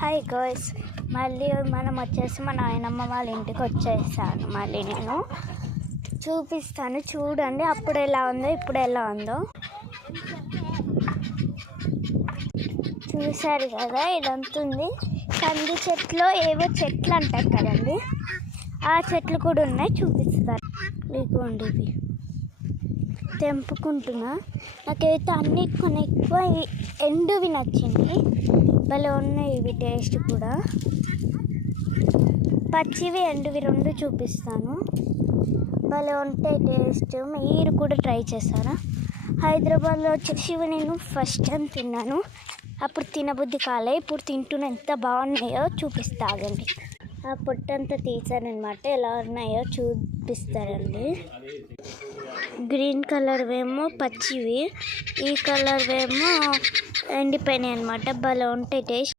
Hi girls, మళ్ళీ మనం వచ్చేసి మా నాయనమ్మ వాళ్ళ ఇంటికి వచ్చేసాను. మళ్ళీ నేను చూపిస్తాను, చూడండి అప్పుడు ఎలా ఉందో ఇప్పుడు ఎలా ఉందో. చూశారు కదా, ఇదంతా ఉంది. కంది చెట్లు ఏవో చెట్లు అంటారు కదండి, ఆ చెట్లు కూడా ఉన్నాయి, చూపిస్తారు. ఇదిగోండి, ఇవి తెంపుకుంటున్నా. నాకైతే అన్ని కొన్ని ఎక్కువ ఎండువి నచ్చింది, భలే ఉన్నాయి ఇవి. టేస్ట్ కూడా పచ్చివి ఎండువి రెండు చూపిస్తాను. భలే ఉంటాయి టేస్ట్, మీరు కూడా ట్రై చేస్తారా? హైదరాబాద్లో వచ్చేసి నేను ఫస్ట్ టైం తిన్నాను, అప్పుడు తినబుద్ధి కాలే, ఇప్పుడు తింటున్నా. ఎంత బాగున్నాయో చూపిస్తాగండి. ఆ పొట్టంతా తీసానమాట, ఎలా ఉన్నాయో చూపిస్తారండి. గ్రీన్ కలర్ ఏమో పచ్చివి, ఈ కలర్ ఏమో ఎండిపోయినాయి అనమాట. భలే ఉంటాయి టేస్ట్.